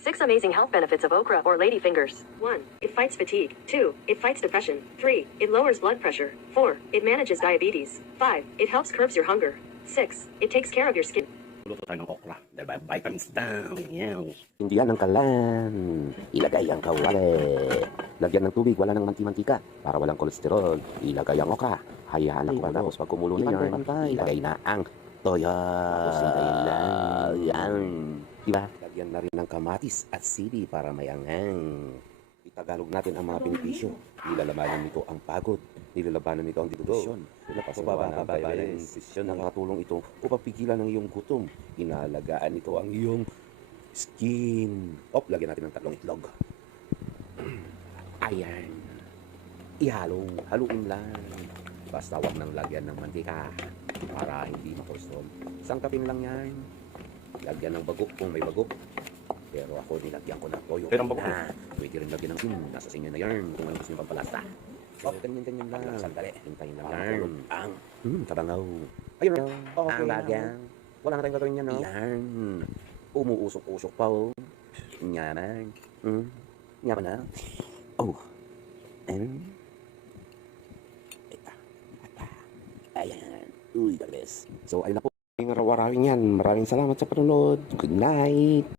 6 amazing health benefits of okra or ladyfingers. 1. It fights fatigue. 2. It fights depression. 3. It lowers blood pressure. 4. It manages diabetes. 5. It helps curbs your hunger. 6. It takes care of your skin. Luto tayo ng okra. Dahil may vitamins daw. Hindi yan ang kalan. Ilagay ang kawali. Lagyan ng tubig, wala ng manti-mantika. Para walang kolesterol. Ilagay ang okra. Hayaan ang okra. Tapos pag kumulo na yan, ilagay na ang toyo. Tapos hintayin lang. Yan. Diba? Lagyan na rin ng kamatis at sili para may anghang. Itagalog natin ang mga benepisyo. Nilalabanan nito ang pagod. Nilalabanan nito ang depresyon. Pababa na ang violence. Nakakatulong ito upang pigilan ang iyong gutom. Inalagaan ito ang iyong skin. Lagyan natin ng 3 itlog. Ayan. Ihalo. Haluin lang. Basta wag nang lagyan ng mantika para hindi makolesterol. Sangkapin lang yan. Lagyan ng bagok kung may bagok. Pero ako nilagyan ko ng toyo. Pero ang bagok Pwede rin lagyan ng sin. Nasa sa inyo na yan kung ano gusto nyo pampalasa. Ganyan lang. Sandali. Hintayin lang yan. Tabangaw. Ayun na. Ang lagyan. Wala na tayong gagawin yan, no? Yan. Umuusok-usok pa, oh. Nyaman. Nyaman na. Ayan. Uy, the best. So, ayun na po. Araw-arawin yan. Maraming salamat sa panonood. Good night.